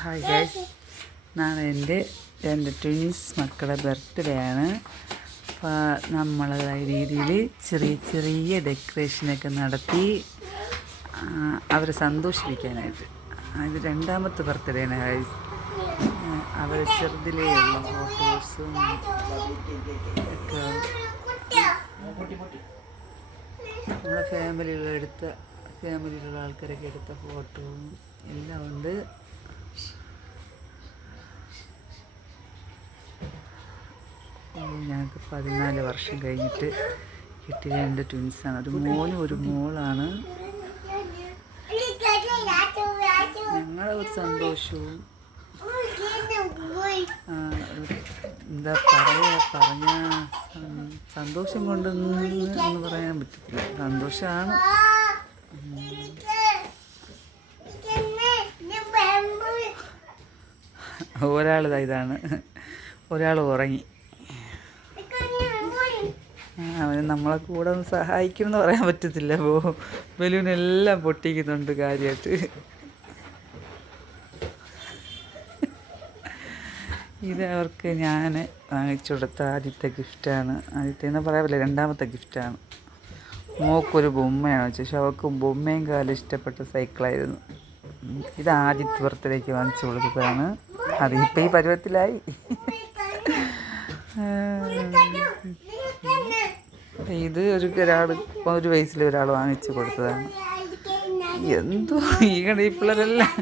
Hi guys, നാളെ എൻ്റെ 2 twins മക്കളുടെ ബർത്ത്ഡേ ആണ്. അപ്പോൾ നമ്മളതായ രീതിയിൽ ചെറിയ ചെറിയ ഡെക്കറേഷനൊക്കെ നടത്തി അവരെ സന്തോഷിപ്പിക്കാനായിട്ട്. ഇത് 2ാമത്തെ ബർത്ത്ഡേ ആണ് ഗൈസ്. അവർ ചെറുതിലേ ഉള്ള ഫോട്ടോസും ഒക്കെ നമ്മളെ ഫാമിലിയിലുള്ള ആൾക്കാരൊക്കെ എടുത്ത ഫോട്ടോയും എല്ലാം ഉണ്ട്. ഞങ്ങൾക്ക് 14 വർഷം കഴിഞ്ഞിട്ട് കിട്ടിയ 2 ട്വിൻസാണ്. ഒരു മോനും ഒരു മോളാണ്. ഞങ്ങളെ ഒരു സന്തോഷവും എന്താ പറഞ്ഞ സന്തോഷം കൊണ്ടൊന്നും പറയാൻ പറ്റത്തില്ല. സന്തോഷമാണ്. ഇതാണ്, ഒരാൾ ഉറങ്ങി. അവന് നമ്മളെ കൂടെ ഒന്ന് സഹായിക്കുമെന്ന് പറയാൻ പറ്റത്തില്ല. ബലൂണെല്ലാം പൊട്ടിക്കുന്നുണ്ട് കാര്യമായിട്ട്. ഇത് അവർക്ക് ഞാൻ വാങ്ങിച്ചു കൊടുത്ത ആദ്യത്തെ ഗിഫ്റ്റാണ്. ആദ്യത്തെ പറയാൻ പറ്റില്ല, 2ാമത്തെ ഗിഫ്റ്റാണ്. മോക്കൊരു ബൊമ്മയാണ് വെച്ചാൽ, പക്ഷെ അവൾക്ക് ബൊമ്മയും കാലം ഇഷ്ടപ്പെട്ട സൈക്കിളായിരുന്നു. ഇത് ആദ്യത്തെ ബർത്ത്ഡേക്ക് വാങ്ങിച്ചു കൊടുത്തതാണ്. അതിപ്പോൾ ഈ പരുവത്തിലായി. ഇത് ഒരു വയസ്സിൽ ഒരാൾ വാങ്ങിച്ചു കൊടുത്തതാണ്. എന്തോ ഈ പിള്ളേരെല്ലാം